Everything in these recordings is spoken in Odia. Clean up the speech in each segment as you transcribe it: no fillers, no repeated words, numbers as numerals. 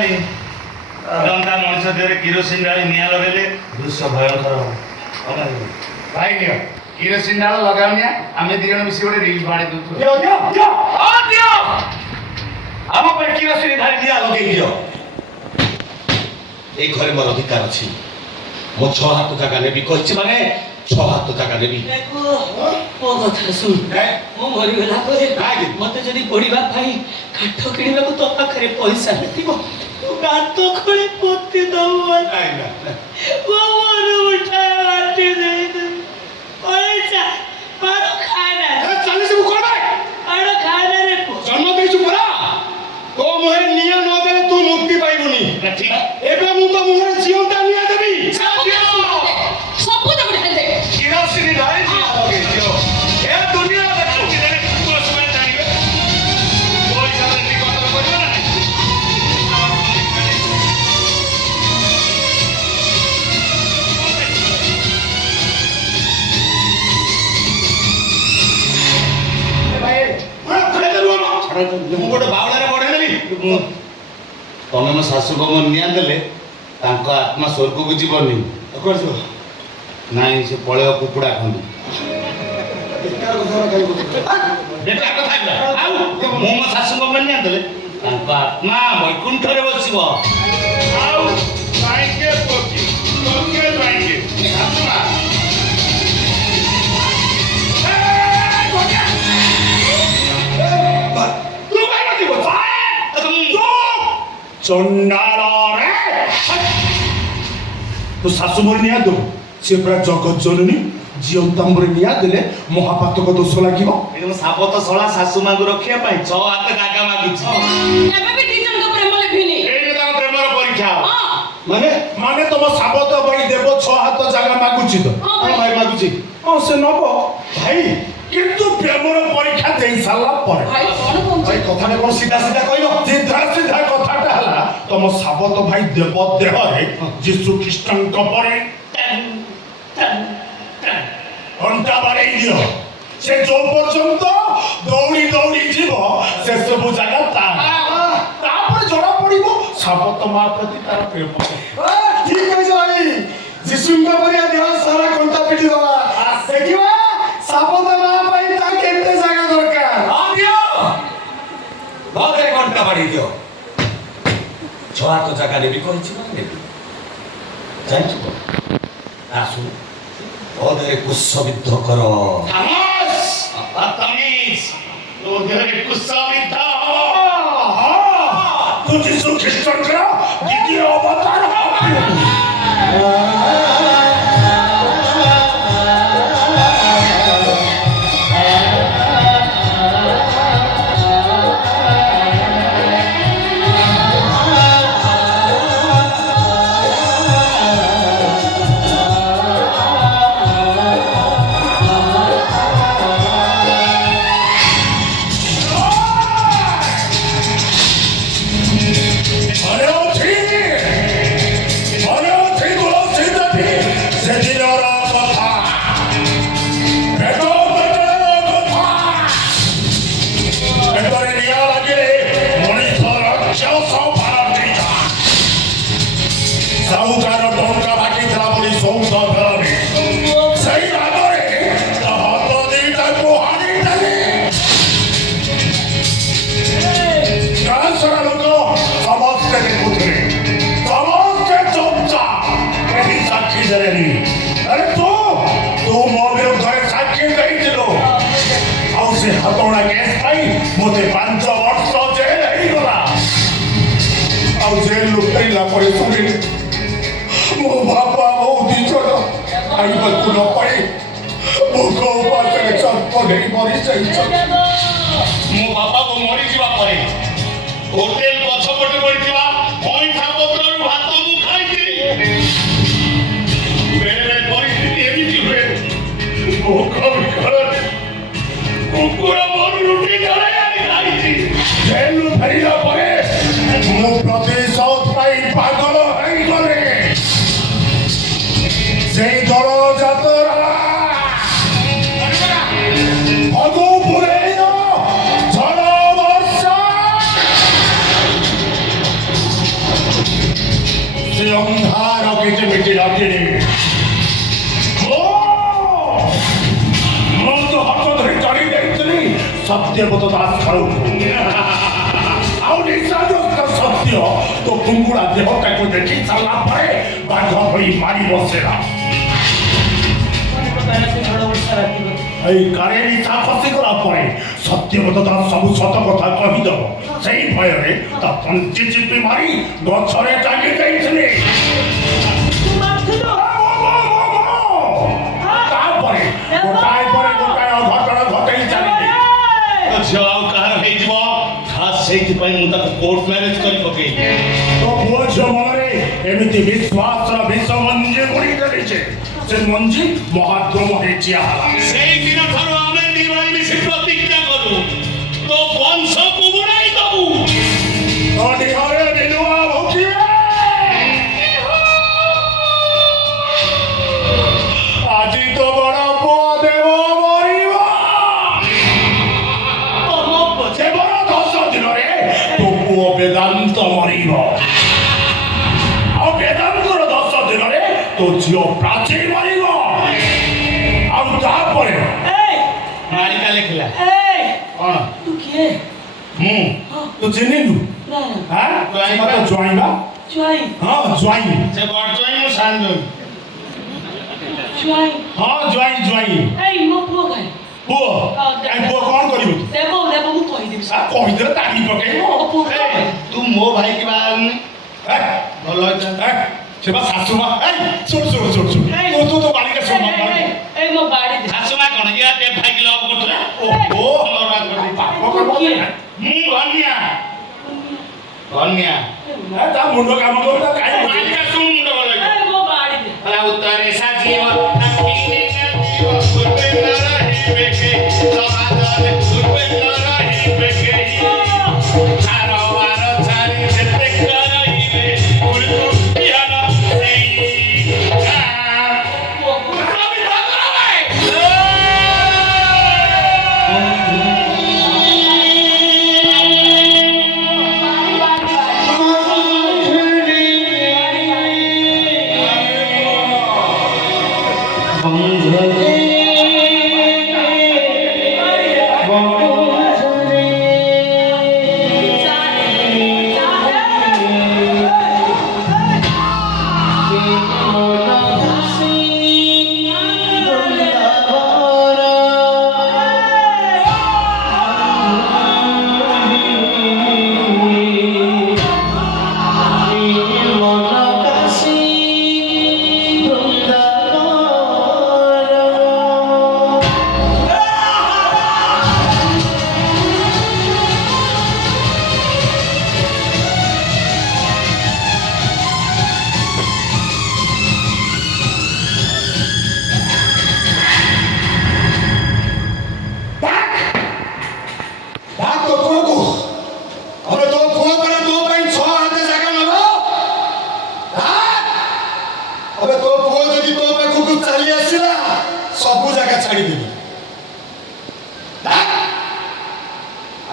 ହେଲାଣି ଦଣ୍ଡା ମଣିଷ ଦେହରେ କିରୋସିନ ଢାଳି ନିଆଁ ଲଗେଇଲେ ଦୃଶ୍ୟ ଭୟଙ୍କର ହବ। ଭାଇ ନିଅ କିରୋସିନ ଢାଳ ଲଗାଉନିଆ ଆମେ ଦି ଜଣ ମିଶି ଗୋଟେ ରିଲ୍ସ ବାଣୀ ଦଉଛୁ। ଆମ ପାଇଁ କିରୋସିନ ଢାଳି ନିଆଁ ଲଗେଇ ଦିଅ। এই ঘরে মোর অধিকার ଅଛି। ମୁଁ 6 ହାତ ଜାଗା ନେବି କହିଛି ମାନେ 6 ହାତ ଜାଗା ନେବି। ମୋ କଥା ଶୁଣ, ମୁଁ ମରିଗଲା ପରେ ମତେ ଯଦି ପଢିବା ପାଇଁ କାଠ କିଣିବାକୁ ତୋ ପାଖରେ ପଇସା ନଥିବ ତୁ ଗାତ ଖୋଳି ପୋତି ଦବୁ। ଉଠା ମାଟି ଦେଇଦେବୁ ପଇସା ମାଡ଼ ଖାନା ଚାଲିଯିବୁ କଣ ପାଇଁ? ମାଡ଼ ଖାନାରେ ଜନ୍ମ ଦେଇଛୁ ପରା ତୋ ମୁହଁରେ ନିଆଁ ନ ଦେଲେ ତୁ ମୁକ୍ତି ପାଇବୁନି। ଠିକ ଏବେ ମୁଁ ତ ମୁହଁରେ ଜିଅନ୍ତା ନିଆଁ ଦେବି। ସବୁ ତାକୁ ଢାଳି ଦେ। କିରୋସିନ ଢାଳି ନିଆଁ ଲଗେଇ ଦିଅ। ଏ ଦୁନିଆ ଦେଖୁ ଜାଣିବେ ପଇସା ନିକଟରେ କରିବ ନା ମୁଁ ଗୋଟେ ବାଉଳାରେ ବଢେଇ ଦେଲି। ତମେ ମୋ ଶାଶୁକୁ ମୋ ନିଆଁ ଦେଲେ ତାଙ୍କ ଆତ୍ମା ସ୍ୱର୍ଗକୁ ଯିବନି। ନାଇଁ ସେ ପଳେଇବ କୁକୁଡ଼ା ଖଣ୍ଡି। ଆଉ ମୁଁ ମୋ ଶାଶୁକୁ ମୋ ନିଆଁ ଦେଲେ ତାଙ୍କ ଆତ୍ମା ବୈକୁଣ୍ଠରେ ବସିବ। ଆଉ କାହିଁକି ପକି ପକେ କାହିଁକି ଚଣ୍ଡାଳରେ ତୁ ଶାଶୁ ମରି ନିଆଁ ଦେବୁ। ସେ ପୁରା ଜଗତ ଜନନୀ ଜିଅନ୍ତାମ୍ବରେ ନିଆଁ ଦେଲେ ମହାପାତକ ଦୋଷ ଲାଗିବ। ସାବତ ଶଳା ଶାଶୁ ମାଙ୍କୁ ରଖିବା ପାଇଁ 6 ହାତ ଜାଗା ମାଗୁଛି। ଏବେ ବି ଦି ଜଣଙ୍କ ପ୍ରେମ ଲେଭିନି। ଏଇଟା ତାଙ୍କ ପ୍ରେମର ପରୀକ୍ଷା। ମାନେ ତମ ସାବତ ଭାଇ ଦେବ 6 ହାତ ଜାଗା ମାଗୁଛି ତ? ଭାଇ ମାଗୁଛି। ହଁ ସେ ନବ ଭାଇ, କିନ୍ତୁ ପ୍ରେମର ପରୀକ୍ଷା ଦେଇ ସାରିଲା ପରେ ଭାଇ କଣ କହୁଛ? ଭାଇ କଥାଟା କଣ ସିଧା ସିଧା କହିଲ? ସିଧା କଥାଟା ହେଲା ତମ ସାବତ ଭାଇ ଦେବ ଦେହରେ ଯୀଶୁ ଖ୍ରୀଷ୍ଟଙ୍କ ପରେ ଘଣ୍ଟା ବାଡ଼େଇ ଦିଅ। ସେ ଯୋଉ ପର୍ଯ୍ୟନ୍ତ ଦୌଡ଼ି ଦୌଡ଼ି ଯିବ ସେ ସବୁ ଜାଗା ତାପରେ ଜଣା ପଡିବ ସାବତ ମା ପ୍ରତି ତାର ପ୍ରେମ। ଠିକ କହିଛ ଭାଇ। ଯୀଶୁଙ୍କ ପରିଆ ଦେହ ସାରା କଣ୍ଟା ପିଟି ଦବା ଦେଖିବା ସାବତ ମା ପାଇଁ ତା କେତେ ଜାଗା ଦରକାର। ଭାବରେ କଣ୍ଟା ବାଡେଇ ଦିଅ। 6 ହାତ ଜାଗା ନେବି କହିଛି ମାନେ ନେବି। ଜାଣିଛୁ ଆସୁ ଅଧରେ କୁଶବିଦ୍ଧ କର। ତୁ ଯୀଶୁ ଖ୍ରୀଷ୍ଟଙ୍କର ଦ୍ୱିତୀୟ ଅବତାର ହାତଣା କେସ୍ ପାଇଁ ମୋତେ 5 ବର୍ଷ ଜେଲ୍ ହେଇଗଲା। ଆଉ ଜେଲ୍ରୁ ଫେରିଲା ପରେ ଶୁଣିଲି ମୋ ବାପା ବୋଉ 2 ଜଣ ଖାଇବାକୁ ନ ପାଇ ଭୋକ ଉପାସରେ ଚଟପଟେଇ ମରିଯାଇଛନ୍ତି। ମୋ ବାପା ମରିଯିବା ପରେ ହୋଟେଲ ପଛପଟେ ପଡ଼ିଥିବା ଅଇଁଠା ପତ୍ରରୁ ଭାତ ମୁଁ ଖାଇଛି। ବେଳେ ପରିସ୍ଥିତି ଏମିତି ହୁଏ ଭୋକ ବିକଳରେ କୁକୁର ମୋର ରୁଟି ଜଳାଇ ଖାଇଛି। ଜେଲ୍ରୁ ଫେରିଲା ପରେ ମୁଁ ପ୍ରତିଶୋଧ ପାଇଁ ପାଗଳ ହେଇଗଲି। ସେଇ ଦଳ ଯାତରା ଅନ୍ଧାର କିଛି ମିଟି ନଥିଲି ମୁଁ ତ ହାତ ଧରି ଚଢ଼ି ଯାଇଥିଲି ସତ୍ୟବ୍ରତ ଦାସ ଘରକୁ ଆଉ ନିଶାଯୁକ୍ତ ସତ୍ୟ ତୋ କୁଙ୍ଗୁଡ଼ା ଦେହଟାକୁ ଦେଖି ସାରିଲା ପରେ ବାଘ ଭଳି ମାରି ବସେଲା এই কারেরি তা ফসিগলা পরে সত্যব্রত দাস সবু সত কথা কহিদেব সেই ভୟରେ তা পঞ্চি চিপি মারি গছরে টাঙি ଦେଇଥିଲେ তারপরে গোটায় পরে গোটায় অঘটন ঘটেই চালিলে ଝିଅ ଆଉ କାହାର ହେଇଯିବ ଖାସ୍ ସେଇଥିପାଇଁ ମୁଁ ତାକୁ କୋର୍ଟ ମ୍ୟାରେଜ କରି ପକେଇଲି তো পুଅ ଝିଅ ମନରେ ଏମିତି ବିଶ୍ୱାସର ବିଷ ମଞ୍ଜି ବୁଣି ଦେଲିছে ସେ ମଞ୍ଜି ମହାଦ୍ରମ ହେଇଚିଆ ହେଲା ସେଇଦିନ ଠାରୁ ଆମେ ଦି ଭାଇ ମିଶି ପ୍ରତିଜ୍ଞା କଲୁ ତୋ ବଂଶକୁ ବୁଡ଼ାଇ ଦବୁ তো ନିହରେ ନିଲୁଆ ଭୋକିଏ ଆଜି ତ ବଡ଼ ପୁଅ ଦେବ ମରିବ କେବଳ 10 ଦିନରେ ତୋ ପୁଅ ବେଦାନ୍ତ ମରିବ ଆଉ ବେଦାନ୍ତର 10 ଦିନରେ ତୋ ଝିଅ ପ୍ରାଚୀ ମରିବ ଆଉ ତାପରେ ମାଳିକା ଲେଖିଲା କ'ଣ ତୁ କିଏ ମୁଁ ତୁ ଚିହ୍ନିଲୁ ନା ହଁ ତ ଜ୍ୱାଇଁ ବା ଜ୍ୱାଇଁ ହଁ ଜ୍ୱାଇଁ ସେ ବଡ଼ ଜଇଁ ମୁଁ ସାନ ଜଇଁ ଜ୍ୱାଇଁ ହଁ ଜ୍ୱାଇଁ ଏଇ ମୋ ପୁଅ କାଇଁ ପୁଅ କାଇଁ ପୁଅ କ'ଣ କରିବୁ ଦେବ ମୁଁ କହିଦେବି କହିଦେଲେ ତାଳି ପକେଇବ ତୁ ମୋ ଭାଇ କି ବାହା ହେଲୁନି ଭଲ ସେ ବା ଶାଶୁ ମା ଶୁଣ ତୁ ତ ବାଳିକା ଶୁଣ ଏଇ ମୋ ବାଡ଼ି ଦେ ଶାଶୁ ମା କ'ଣ ଇଆ ଟେ ଭାଇକି ଲଭ୍ କରୁଥିଲା ଓ ମୁଁ ଧନିଆ କନ୍ୟା ତା ମୁଣ୍ଡ କାମ କରୁଛି କାଇଁ ମାଳିକା ଶୁଣ ମୁଣ୍ଡ ଭଲ ଏଇ ମୋ ବାଡ଼ି ଦେ ଉତ୍ତରେ ସାଜିବ ଆଖିରେ ନାଚିବ ପୂର୍ବେ ନ ରହିବେ କେହି ସମାଜରେ ପୂର୍ବେ ନ ରହିବେ କେହି ବାର ଛାଡ଼ି ଯେତେ ରହିବେ ଉଲ୍ଟୁ ବିହାନ ସେଇ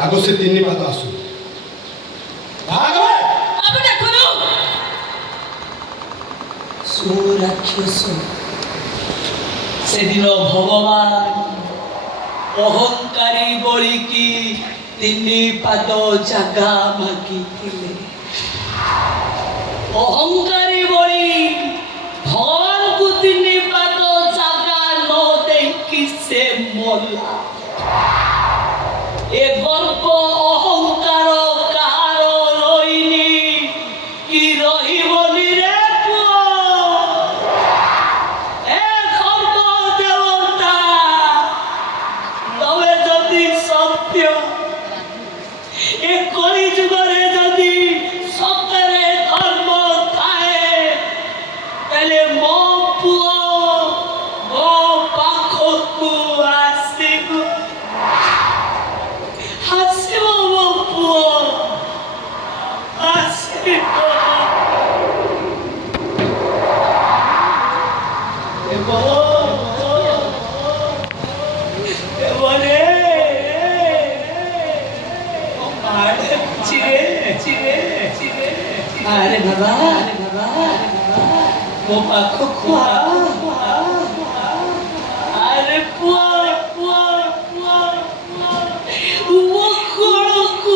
ଆଗ ସେ 3 ପାଦ ଆସୁ ସୁରାକ୍ଷସ ସେଦିନ ଭଗବାନ ଅହଙ୍କାରୀ ବଳିକି 3 ପାଦ ଜାଗା ମାଗିଥିଲେ ଅହଙ୍କାରୀ ବଳି ଭଗବାନଙ୍କୁ 3 ପାଦ ଜାଗା ନ ଦେଇକି ସେ ମଲା ଏ ଗର୍ବ ଅହଙ୍କାର କାହାର ରହିନି କି ରହିବନି ରେ ପୁଅ ଏ ଗର୍ବ ଦେବତା ତମେ ଯଦି ସତ୍ୟ ଏ କଳି ଯୁଗରେ ଯଦି ସତରେ ଧର୍ମ ଥାଏ ତାହେଲେ ମୋ ପୁଅ ମୋ ପାଖକୁ ଆସିବ ମୋ ପୁଅ ଆସିବ ଆରେ ବାବା ମୋ ପାଖକୁ ଆରେ ପୁଅ ପୁଅ ପୁଅ ମୋ କୋଳକୁ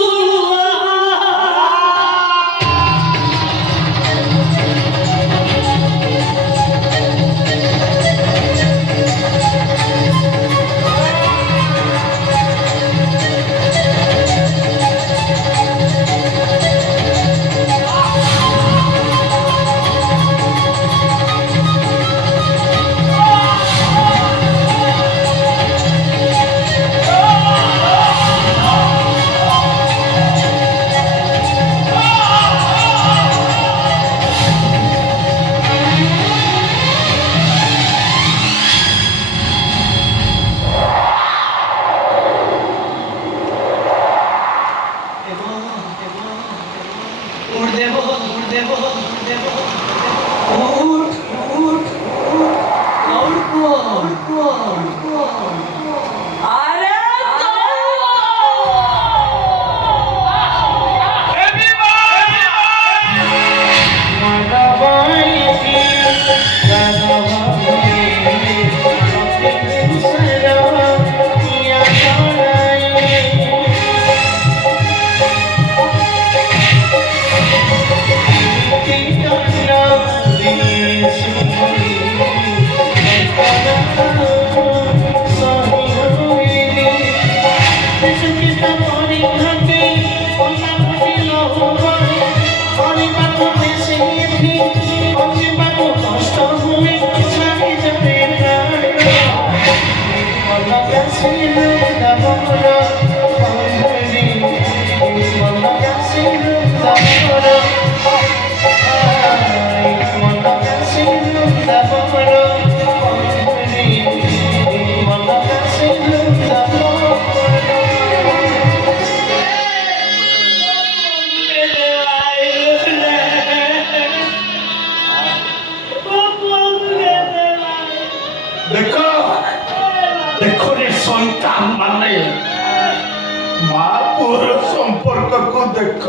ମା ପୁଅର ସମ୍ପର୍କକୁ ଦେଖ,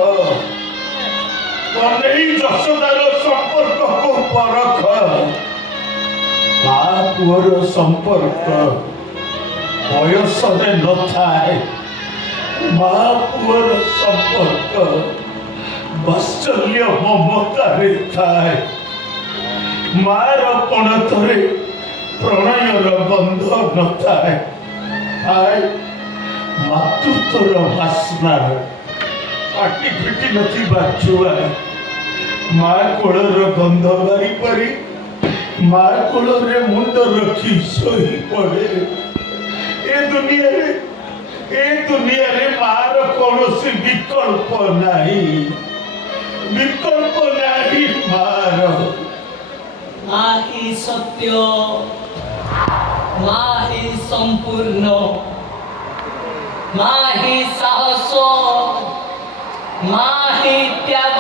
କନେଇ ଯଶୋଦାର ସମ୍ପର୍କକୁ ପରଖ। ମା ପୁଅର ସମ୍ପର୍କ ବୟସରେ ନଥାଏ, ମା ପୁଅର ସମ୍ପର୍କ ବାତ୍ସଲ୍ୟ ମମତାରେ ଥାଏ। ମାର ପଣତରେ ପ୍ରଣୟର ବନ୍ଧ ନଥାଏ, ମାତୃତ୍ୱର ବାସ୍ନା। ପାଟି ଫିଟି ନଥିବା ଛୁଆ ମା କୋଳର ଗନ୍ଧ ବାରିପାରି ମା କୋଳରେ ମୁଣ୍ଡ ରଖି ଶୋଇ ପଡ଼େ। ଏ ଦୁନିଆରେ ମାର କୌଣସି ବିକଳ୍ପ ନାହିଁ, ବିକଳ୍ପ ନାହିଁ ମାର। ମା ହିଁ ସତ୍ୟ, ମା ହିଁ ସମ୍ପୂର୍ଣ୍ଣ, ମା ହିଁ ସାହସ, ମା ହିଁ ତ୍ୟାଗ,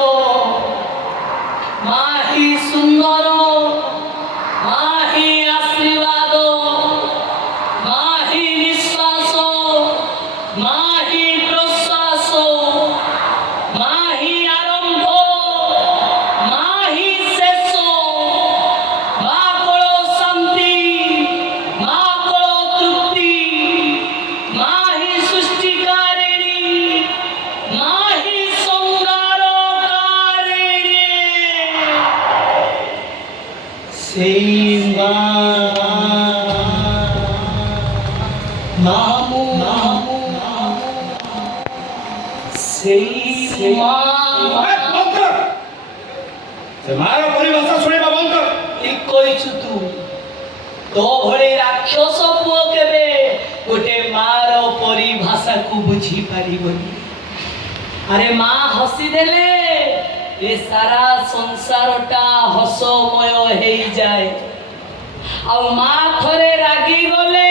ମା ହିଁ ସୁନ୍ଦର, ମା ହିଁ ଆଶୀର୍ବାଦ, ମା ହିଁ ନିଶ୍ୱାସ, ମା ହିଁ ପ୍ରଶ୍ୱାସ, ମା ହିଁ ଆରମ୍ଭ, ମା ହିଁ ଶେଷ। ମା କୋଳ ଶାନ୍ତି, ମା କୋଳ ତୃପ୍ତି, ମା ହିଁ ସୃଷ୍ଟିକାରିଣୀ, ମା ହିଁ ସଂହାରକାରିଣୀ। ସେଇ ମାମୁ ସେଇ ମା ସେ ମାର ପରିଭାଷା ଶୁଣିବା ବନ୍ଦ କର। ଠିକ କହିଛୁ ତୁ। ତୋ ଭଳି ରାକ୍ଷସ ପୁଅ କେବେ ଗୋଟେ ମାର ପରିଭାଷାକୁ ବୁଝିପାରିବନି। ଆରେ ମା ହସିଦେଲେ ଏ ସାରା ସଂସାରଟା ହସମୟ ହେଇଯାଏ, ଆଉ ମା ଥରେ ରାଗିଗଲେ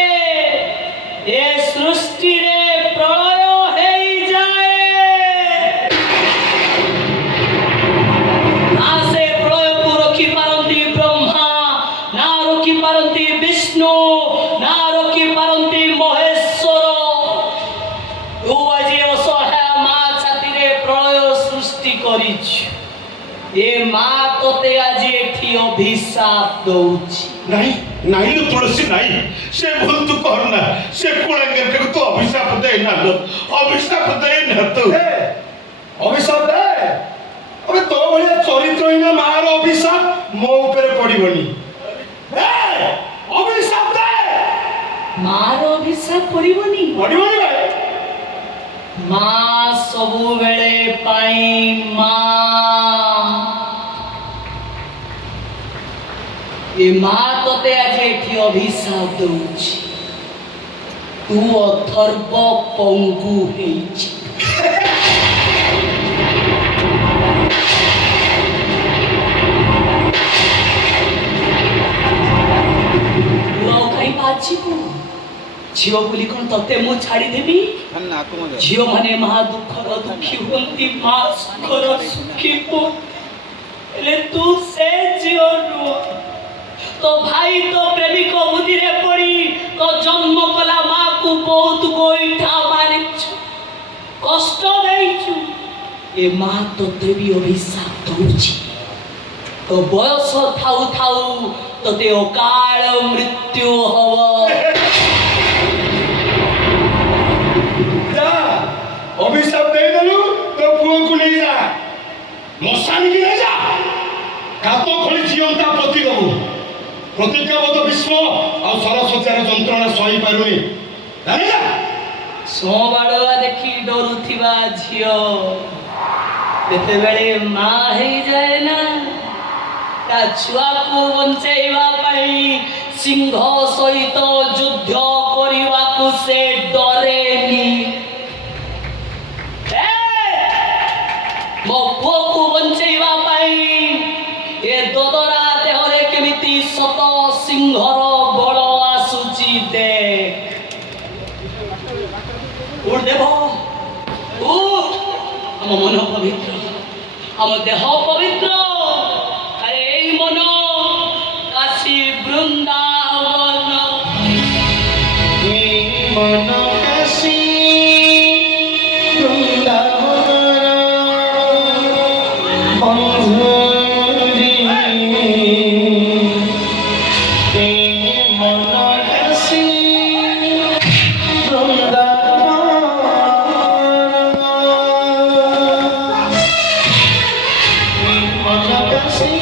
ଏ ସୃଷ୍ଟିରେ ପ୍ରଳୟ ହେଇଯାଏ। ନା ସେ ପ୍ରଳୟକୁ ରଖିପାରନ୍ତି ବ୍ରହ୍ମା, ନା ରଖିପାରନ୍ତି ବିଷ୍ଣୁ, ନା ରଖିପାରନ୍ତି ମହେଶ୍ୱର। ତୁ ଆଜି ଅସହାୟ ମା ଛାତିରେ ପ୍ରଳୟ ସୃଷ୍ଟି କରିଛୁ। ଏ ମା ତତେ ଆଜି ଏଠି ଅଭିଶାପ ଦଉଛି। ନାଇଁ ନାଇଁ ଲୋ ତୁଳସୀ ନାଇଁ, ସେ ଭୁଲ ତୁ କରନା। ସେ କୁଳାଙ୍ଗରକୁ ତୁ ଅଭିଶାପ ଦେଇନା ଲୋ, ଅଭିଶାପ ଦେଇନା ତୁ। ଅଭିଶାପ ଦେ। ଅବେ ତୋ ଭଳିଆ ଚରିତ୍ରହୀନ ମାର ଅଭିଶାପ ମୋ ଉପରେ ପଡିବନି। ଅଭିଶାପ ଦେ। ମାର ଅଭିଶାପ ପଡ଼ିବନି? ପଡିବନି ବେ। ମା ସବୁବେଳେ ପାଇଁ ମା। ଏ ମା ତତେ ଆଜି ଏଠି ଅଭିଶାପ ଦଉଛି। ତୁ ଅଥର୍ବ ପଙ୍ଗୁ ହେଇଛି। ଝିଅ ବୋଲି କଣ ତତେ ମୁଁ ଛାଡ଼ିଦେବି? ଝିଅ ମାନେ ମା ଦୁଃଖର ଦୁଃଖୀ ହୁଅନ୍ତି, ମା ସୁଖର ସୁଖୀ ହୁଅନ୍ତି। ହେଲେ ତୁ ସେ ଝିଅ ନୁହ। ତୋ ଭାଇ ତୋ ପ୍ରେମିକ ବୁଦ୍ଧିରେ ପଡି ତୋ ଜନ୍ମ କଲା ମାକୁ ବହୁତ ଗୋଇଠା ମାରିଛୁ, କଷ୍ଟ ଦେଇଛୁ। ଏ ମା ତୋତେ ବି ଅଭିଶାପ ଦଉଛି। ତୋ ବୟସ ଥାଉ ଥାଉ ତୋତେ ଅକାଳ ମୃତ୍ୟୁ ହବ। ଅଭିଶାପ ଦେଇଦେଲୁ, ତୋ ପୁଅକୁ ନେଇ ଯା, ମଶାଣିକି ନେଇ ଯା, କାତ ଖୋଳି ଜିଅନ୍ତା ପୋତି ଦବୁ। ପ୍ରତିଜ୍ଞାବଦ୍ଧ ବିଶ୍ୱ ଆଉ ସରସ୍ୱତୀର ଯନ୍ତ୍ରଣା ସହିପାରୁନି, ଜାଣିଲା? ସବାଳୁଆ ଦେଖି ଡରୁଥିବା ଝିଅ ଯେତେବେଳେ ମା ହେଇଯାଏ ନା, ତା ଛୁଆକୁ ବଞ୍ଚେଇବା ପାଇଁ ସିଂହ ସହିତ ଯୁଦ୍ଧ କରିବାକୁ ସେ ଡରେନି। ମୋ ପୁଅକୁ ବଞ୍ଚେଇବା ପାଇଁ ଏ ଦଦରା ଦେହରେ କେମିତି ସତ ସିଂହର ବଳ ଆସୁଛି ଦେଖ। ଉଠ ଦେବ, ଉଠ। ଆମ ମନ ପବିତ୍ର, ଆମ ଦେହ ପବିତ୍ର। ଆରେ ଏଇ ମନ କାଶୀ ବୃନ୍ଦାବନ। ମନ କାଶୀ ବୃନ୍ଦାବନର ବନ୍ଧୁରୀ, ମନ କାଶୀ ବୃନ୍ଦାବନ, ମନ କାଶୀ